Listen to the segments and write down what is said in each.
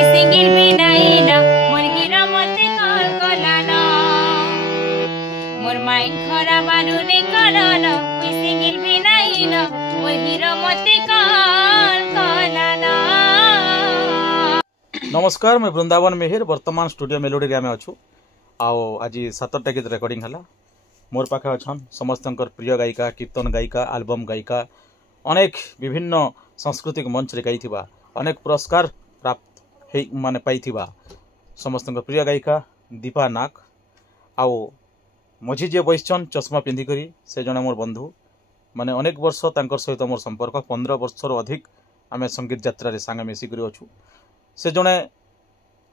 मुई सिंगल भी नहीं न मोर हीरो मते कॉल कलाना मोर माइंड खराब आनुने करना मुई सिंगल भी नहीं न मोर हीरो मते कॉल कलाना। नमस्कार मैं वृंदावन मेहर वर्तमान स्टूडियो मेलोडी रे आमे अछु आओ आज 7टा गीत रेकर्डिंग हला मोर पाखे अछन समस्त प्रिय गायिका कीर्तन गायिका एल्बम गायिका अनेक विभिन्न सांस्कृतिक मंच रे गाइथिबा अनेक पुरस्कार प्राप्त माने पाइथिबा समस्त प्रिय गायिका दीपा नाग आओ मझी जे बैसन चश्मा पिंधि करी से जने मोर बंधु माने अनेक वर्ष तांकर सहित मोर संपर्क 15 वर्षर अधिक आमे संगीत यात्रा रे संगे मिसी करी अछु। से जने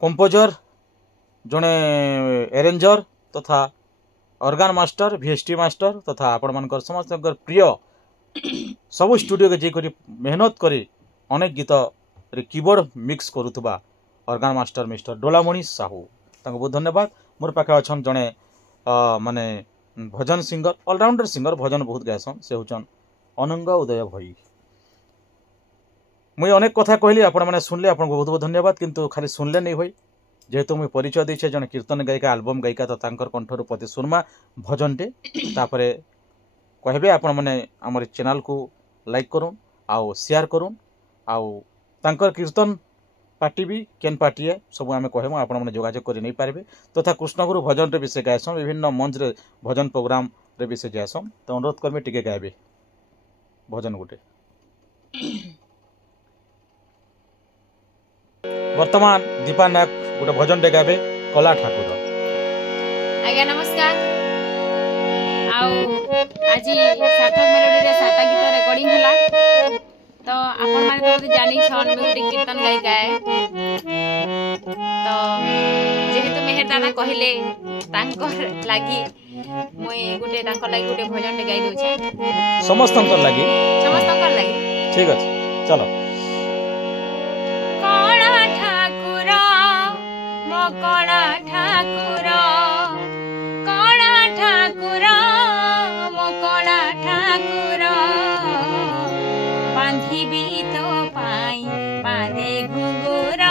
कंपोजर जने एरेंजर तथा ऑर्गन मास्टर वीएसटी मास्टर तथा आपण मानकर समस्त प्रिय सब स्टूडियो के जेकरी मेहनत करी अनेक गीत रे कीबोर्ड मिक्स करुथबा organ master mister Dolamani Sahu तांको बहुत धन्यवाद। मोर पाखे अछन जने माने bhajan singer all rounder singer bhajan बहुत गायसन से होचन अनंग उदय भई। मुई अनेक कथा कहली आपण माने सुनले आपन बहुत बहुत धन्यवाद किंतु खाली सुनले नहीं होई जेहेतु मुई परिचय देछे जने कीर्तन गायिका एल्बम गायिका तो तांकर कंठर पति सुनमा भजनटे तापरे कहबे आपण माने हमर चैनल को लाइक करूँ आउ शेयर करूँ आउ तांकर कीर्तन पार्टी भी केन पार्टी है सब आम कहूँ आपण मैंने जोगाजोग कर नहीं पारे तथा कृष्णगुरु भजन रे भी से गायसन विभिन्न मंच रे भजन प्रोग्राम रे भी से जायसन तो अनुरोध करमी टिके गायबे भजन गुटे। वर्तमान दीपा नाग गोटे भजन टे गाबे कला ठाकुर। आज्ञा नमस्कार आउ आज सार्थक मेलोडी रे 7टा गीत रेकॉर्डिंग होला तो आपण माने तो जानि छन ब्यूटी कीर्तन गायिका है तो जेहेतु मेहर दादा कहले तांकर लागि मोय गुटे तांकर लागि गुटे भजन टे गाई दोछे समस्तंकर लागि ठीक अछि चलो। कला ठाकुर मो कला ठाकुर कला ठाकुर मो कला ठाकुर बांधिबी तो पाई पादे घुंगुर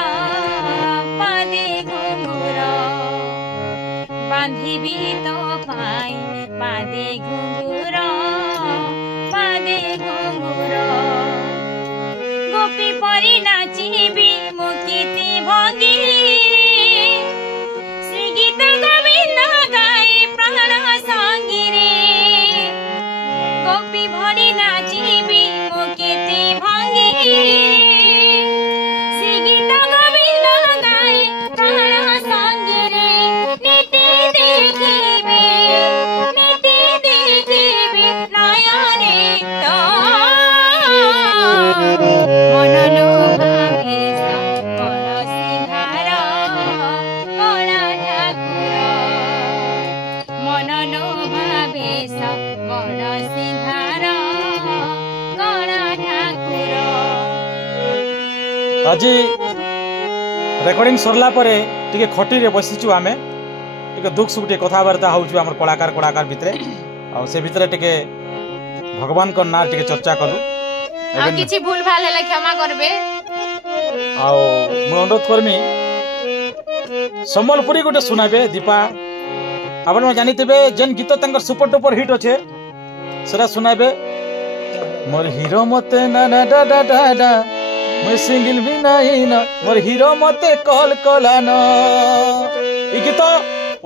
बांधिबी तो पाई पादे घुंगुर गोपी परी नाचिबी मुकिति भंगी श्री गीत गोविंद गाई प्राण संगी रे गोपी भरी नाचिबी मुकिति भंगी श्री गीत गोविंद गाई प्राण संगी रे नीति देखिबी नयने तो मनलो भावेश कलसिंहार कला ठाकुर मनलो भावेश कलसिंहार कला ठाकुर। आज रेकर्डिंग सरला परे टिके खटी रे बसिचु आमे टिके दुख सुख टिके कथाबार्ता होउछु हमर कलाकार भितरे आ से भितरे टिके भगवान को नाम टिके चर्चा कलु आ किछि भूल भाल हेले क्षमा करबे आ मु अनुरोध करमी संबलपुरी गोटे सुनाबे दीपा आपण जानिथिबे जेन गीत तांकर सुपर डुपर हिट अछि सेरा सुनाबे मोर हीरो मते ना ना डा डा डा डा मैं सिंगल भी नहीं ना मोर हीरो मते कॉल कलाना ई गीत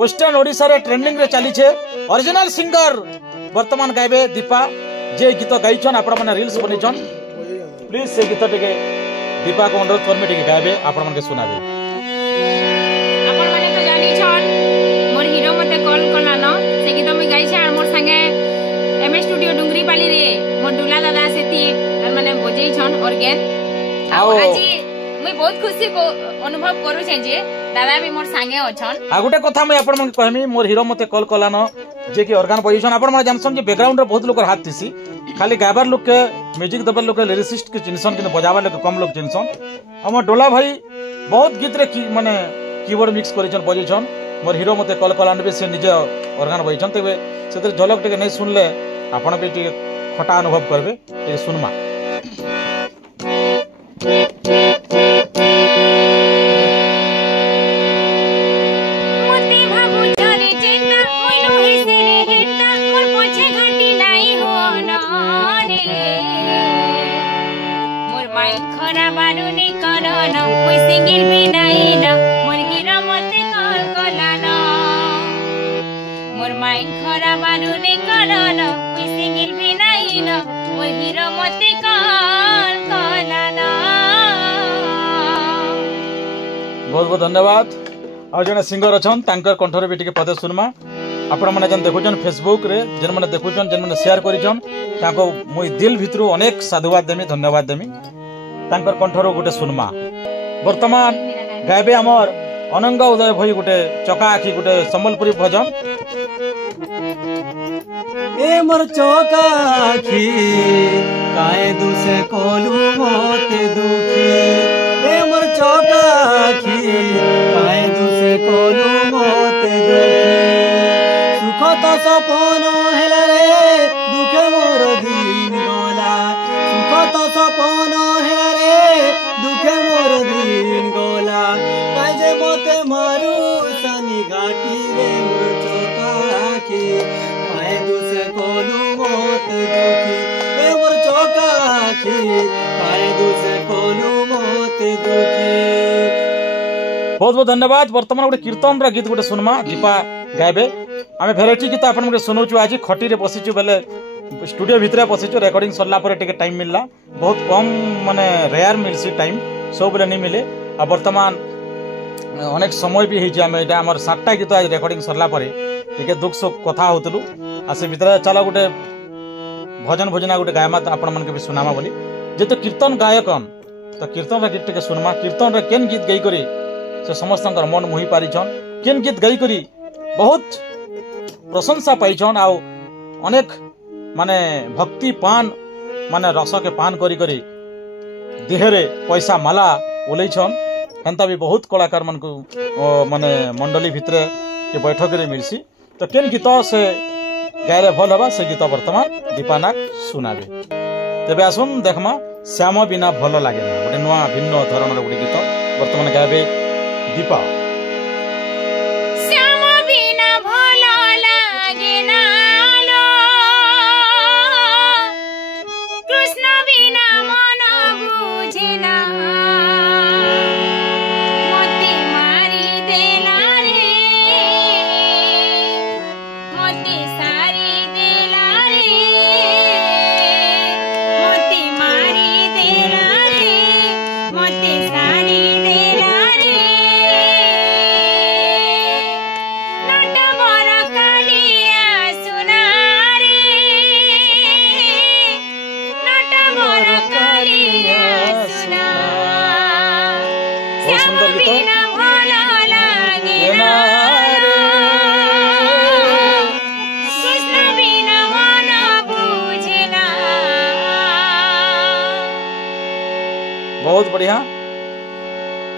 वेस्टर्न ओडिसा रे ट्रेंडिंग रे चली छे ओरिजिनल सिंगर वर्तमान गायबे दीपा जे गीत गाइछन आपण माने रील्स बनेछन प्लीज से गीत टिके दीपा को अनुरोध करमे टिके गायबे आपण मन के सुनाबे। आपण माने तो जानि छन मोर हीरो मते कॉल कलाना से गीत मैं गाइछे आर मोर संगे एमएस स्टूडियो डुंगरी पाली रे मोर दुला दादा सेती माने बजै छन ऑर्गन आ आज मैं बहुत खुशी को अनुभव करू छे जे दादा भी मोर संगे अछन। आ गोटे कथा मैं आपण मन कहमी मोर हीरो मते कॉल कलाना जे कि ऑर्गन बजैछन आपण मन जानसन जे बैकग्राउंड रे बहुत लोग हाथ थिसी खाली गायबार लोग के म्यूजिक दबर लोग के लिरिसिस्ट के चिन्हसन कि बजाबार लोग कम लोग चिन्हसन हमर डोला भाई बहुत गीत रे की माने कीबोर्ड मिक्स करिछन बजैछन मोर हीरो मते कॉल कलान बे से निज ऑर्गन बजैछन तबे सेते झलक टिके नै सुनले आपण भी टिके खटा अनुभव करबे टिके सुनमा। मोर माइन खरा बारुने कलन कोई सिंगिल भी नहीं न मोर हीरो मते कॉल कलाना। बहुत बहुत धन्यवाद। आ जने सिंगर अछन तांकर कंठरे भी टिके पदे सुनमा आपण माने जन देखुचन फेसबुक रे जन माने देखुचन जन माने शेयर करिचन ताको मुई दिल भितरु अनेक साधुवाद देमी धन्यवाद देमी तांकर कंठरो गुटे सुनमा। वर्तमान गायबे हमर अनंग उदय भई गुटे चका आखी गुटे संबलपुरी भजन। ए मोर चका आखी काए दुसे कोलू मोते दुखी। ए मोर चका आखी काए दुसे कोलू मोते दुखी। सुख तो सपन हेला रे दुखे मोर दिन गला। सुख तो सपन हेला रे दुखे मोर दिन गला। काए जे मोते मारू सनी घाटी रे मोर चका आखी काए दुसे कोलू मोते दुखी। ए मोर चका आखी काए दुसे कोलू मोते दुखी। बहुत बहुत धन्यवाद। वर्तमान गोटे कीर्तन गीत गोटे सुनमा दीपा गायबे आम भेराइटी गीत आपन सुनाऊँ। आज खटी रे बसीचु बेले स्टूडियो भितर बसीचु रेकर्डिंग सरला टिके टाइम मिलला बहुत कम माने रेयर मिलसी टाइम सब बेले नहीं मिले। आ वर्तमान अनेक समय भी होइछि आम एटा हमर 7टा गीत आज रेकर्डिंग सरला टिके दुख सुख कथा होतलु आ से भितर चला गोटे भजन भजना गोटे गायमा आपण मन के भी सुनामा बोली जेते कीर्तन गायकन तो कीर्तन गीत टिके सुनमा। कीर्तन रे केन गीत गाई करी से समस्तंकर मन मोहि पारिछन केन गीत गाई करी बहुत प्रशंसा पाइछन आ अनेक माने भक्ति पान माने रस के पान करी करी देहरे पैसा माला ओलैछन। हेंता भी बहुत कलाकार मन को माने मंडली भितरे के बैठक रे मिलसी। तो केन गीत से गायरे भल हबा से गीत वर्तमान दीपानाक सुनाबे। तेबे आसुन देखमा श्याम बिना भल लागे ना गोटे नुआ भिन्न धरणर गोटे गीत वर्तमान गायबे दीपा। श्याम बिना भल लागे ना लो कृष्ण बिना मन बुझे ना मते मारी देला रे मते सारी देला रे मते मारी देला रे मते सारी देला रे नट मोर कालिया सुना रे नट मोर कालिया सुना। बहुत सुंदर गीत। बिना भल लागे ना कृष्ण बिना मन बुझे ना। बहुत बढ़िया।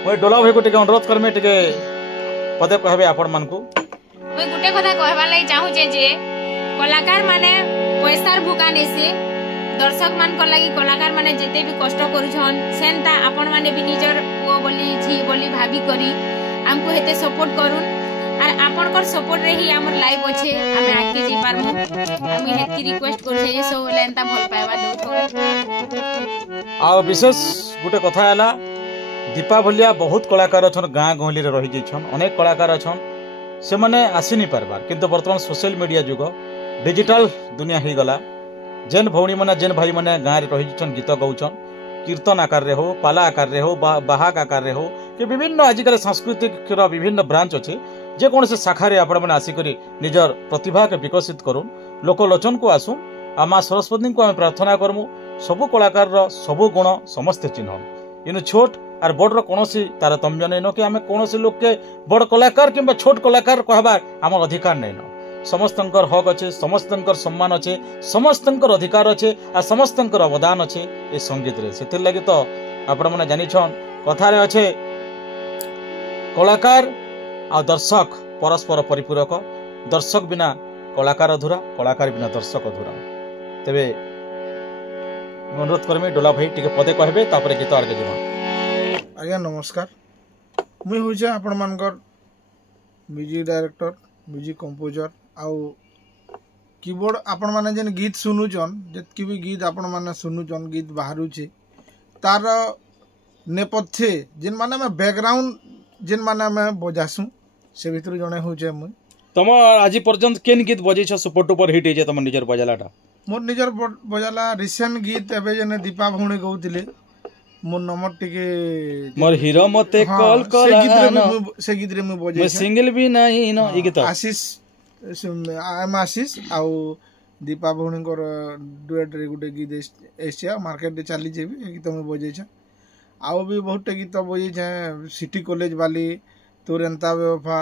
मैं डोला भाई को टिके अनुरोध करमे टिके पदे कहबे आपण मन को। मुई गुटे कथा कहबार लागि चाहूचे जे कलाकार माने पैसार भूका नेसे दर्शक मान को लागि कलाकार माने जेते भी कष्ट करूछन सेंता आपण माने भी निजर पुओ बोली झी बोली भाभी करी हमको हेते सपोर्ट करून और आपण कर सपोर्ट रे ही हमर लाइव अच्छे हमें आगे जी पारमु। हम हेतकी रिक्वेस्ट कर छे सो लेंता भल पाइबा दउथो। आ विशेष गोटे कथा हैला दीपा भलिया बहुत कलाकार अछन गाँ गहली रे रही जइछन अनेक कलाकार अछन से माने आसी नहीं पारबार किंतु वर्तमान सोशल मीडिया जुग डिजिटल दुनिया हो गला। जेन भौणी माने जेन भाई माने गाँ रे रही जइछन गीत गाउछन कीर्तन आकार रे हो पाला आकार रे हो बाहाक आकार रे हो कि विभिन्न आजिकल सांस्कृतिक विभिन्न ब्रांच अच्छे जेकोसी शाखा आपण मैंने आसिकी निजर प्रतिभा के विकसित करूँ लोकलोचन को आसू आ माँ सरस्वती को आम प्रार्थना करमु सबू कलाकार सबू गुण समस्ते चिन्हन इन छोट आर बड़ कौन तारतम्य नहीं न कि आम कौन लोक के बड़ कलाकार कि छोट कलाकार कहबार आम अधिकार नहीं न समस्तंकर हक अच्छे समस्तंकर सम्मान अच्छे समस्तंकर अधिकार अच्छे आ समस्तंकर अवदान अच्छे ए संगीत रे से लगी तो आपण मैंने जानिछन कथारे अच्छे कलाकार आ दर्शक परस्पर परिपूरक दर्शक बिना कलाकार अधूरा कलाकार बिना दर्शक अधूरा। तेबे अनुरोध करमी डोला भाई टिके पदे कहबे तापरे गीत आगे जीवन। आज्ञा नमस्कार मुई होइछे आपण मानकर म्यूजिक डायरेक्टर म्यूजिक कंपोजर आउ कीबोर्ड आपण माने जेन गीत सुनुचन जतकी भी गीत आपण माने सुनुचन गीत बाहरुचे तार नेपथ्य जेन माने मैं बैकग्राउंड जेन माने मैं बजासु से भितर जने होचे मुई तुम आज पर्यंत केन गीत बजेछ सुपर टुपर हिट हे तुम निजर बजालाटा मोर निजर बजाला रिसेंट गीत एबे जने दीपा भौणी गौतिले मोर नंबर टिके मोर हीरो मते हाँ, कॉल कर से गीत रे मैं बजे मैं सिंगल भी नहीं न ई गीत आशीष एम आशीष आउ दीपा भौणी को डुएट रे गुटे गीत एसिया मार्केट रे चली जे भी गीत मैं बजे छ आउ भी बहुत गीत बजे छ सिटी कॉलेज वाली तोर एंता बेवफा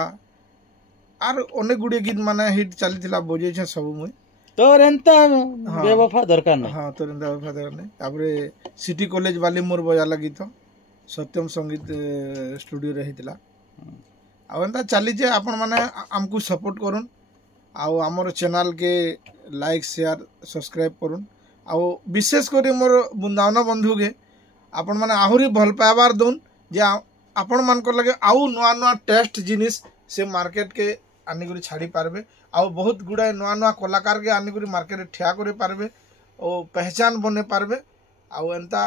आर अनेक गुड़े गीत माने हिट चली थिला बजे छ सब मुई तोर एंता बेवफा दरकार नहीं हाँ तोर एंता बेवफा दरकार नहीं तापरे सिटी कॉलेज वाली मोर बजाला गीत सत्यम संगीत स्टूडियो रे हितला आ एंता चली जे आपण माने हमकु सपोर्ट करूँ आउ आमर चैनल के लाइक शेयर सब्सक्राइब करूँ आउ विशेष कर मोर बृंदावन बंधु के आपण माने आहुरी भल पाइबार दउन जे आपण मान को लगे आउ नुआ नुआ टेस्ट जिनिस से मार्केट के आनिक छाड़ी पारबे आउ बहुत गुड़ाए नुआ नुआ कलाकार के आनिक मार्केट ठिया करे पारबे और पहचान बने पारबे आउ एंता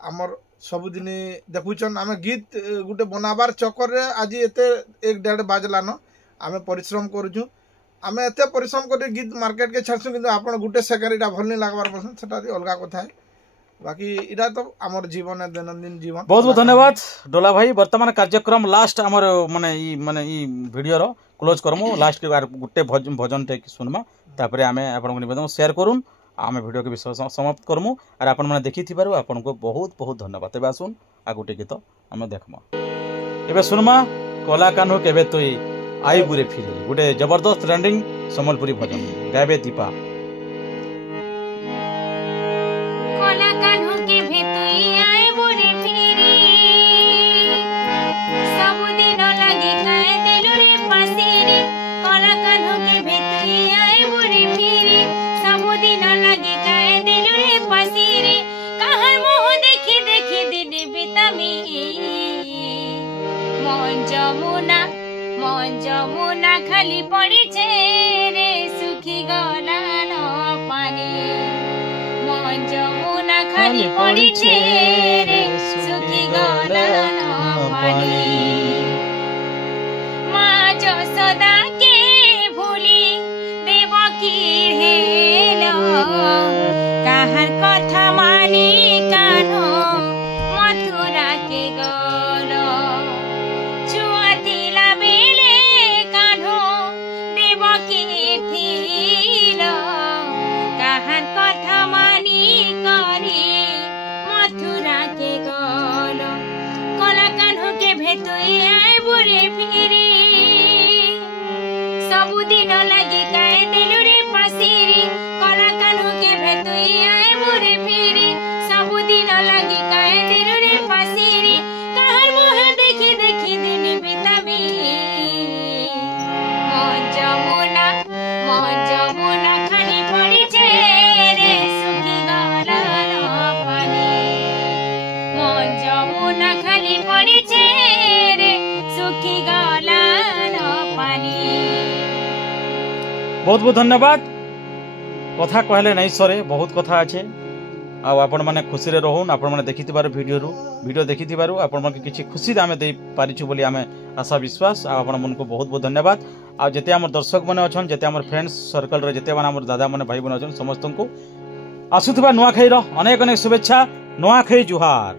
आमर सबुदिन देखुचन आम गीत गुटे बनाबार चक्कर रे आज एते 1-1.5 बाजलान आम परिश्रम करूँ आम एते परिश्रम कर गीत मार्केट के छाड़सु कि आप गोटे सेकेंड इटा भल नहीं लगवार पसंद से अलग कथा है बाकी इटा तो आमर जीवन है दैनंदिन जीवन बहुत बहुत धन्यवाद डोला भाई वर्तमान कार्यक्रम लास्ट आमर माने वीडियो रो क्लोज करमु लास्ट गोटे भजन टे सुनमा तापरे आमे आपन निवेदन शेयर करूँ आम वीडियो के विषय समाप्त करमु और आपण माने देखि थिबारु आपन को बहुत बहुत धन्यवाद तेबे आसुन आ गोटे गीत आमे देखमा एबे सुनमा कला कान्हू केबे तोई आई बुरे फिरे गोटे जबरदस्त ट्रेंडिंग संबलपुरी भजन गाबे दीपा कला कान्हू के भेतुई आए बुरे फिरी सबुदिन लागे काए देलु रे पासिरी कला कान्हू के भेतुई आए बुरे फिरी सबुदिन लागे काए देलु रे पासिरी कहर मोह देखि देखि दिन बितामी मन जमुना खाली पड़ी रे सुखी गला न पानी मन जमुना खाली पड़ी रे सुखी गला न पानी माँ जसोदा के भूली देवकी हेलो काहर कथा मानी कान्हो मथुरा के गलो छुआतिला बेले कान्हो देवकी थिलो काहर कथा मानी करी मथुरा के गलो कला कान्हो के भेतुई आए बुरे फिरी सबुदिन लागे काए देलु रे पासिरी कला कान्हू के भेतुई आए बुरे फिरी सबुदिन लागे काए देलु रे पासिरी कहर मोह देखि देखि दिन बिताबी मन जमुना खाली पड़ी रे सुखी गला न पानी मन जमुना खाली पड़ी रे सुखी गला न पानी बहुत बहुत धन्यवाद कथा कहले नहीं सरे बहुत कथा अच्छे आपण मैंने खुशी रहून आपण मैंने देखि वीडियो देखि आपण मन किछि खुशी आमे दे पारिछु बोली आमे आशा विश्वास आपण मन को बहुत बहुत धन्यवाद आ जते हमर दर्शक माने अछन जते हमर फ्रेंड्स सर्कल रे जते माने हमर दादा माने भाई बने अछन समस्त को आसुथबा नुआखाई रो अनेक अनेक शुभेच्छा नुआखाई जुहार।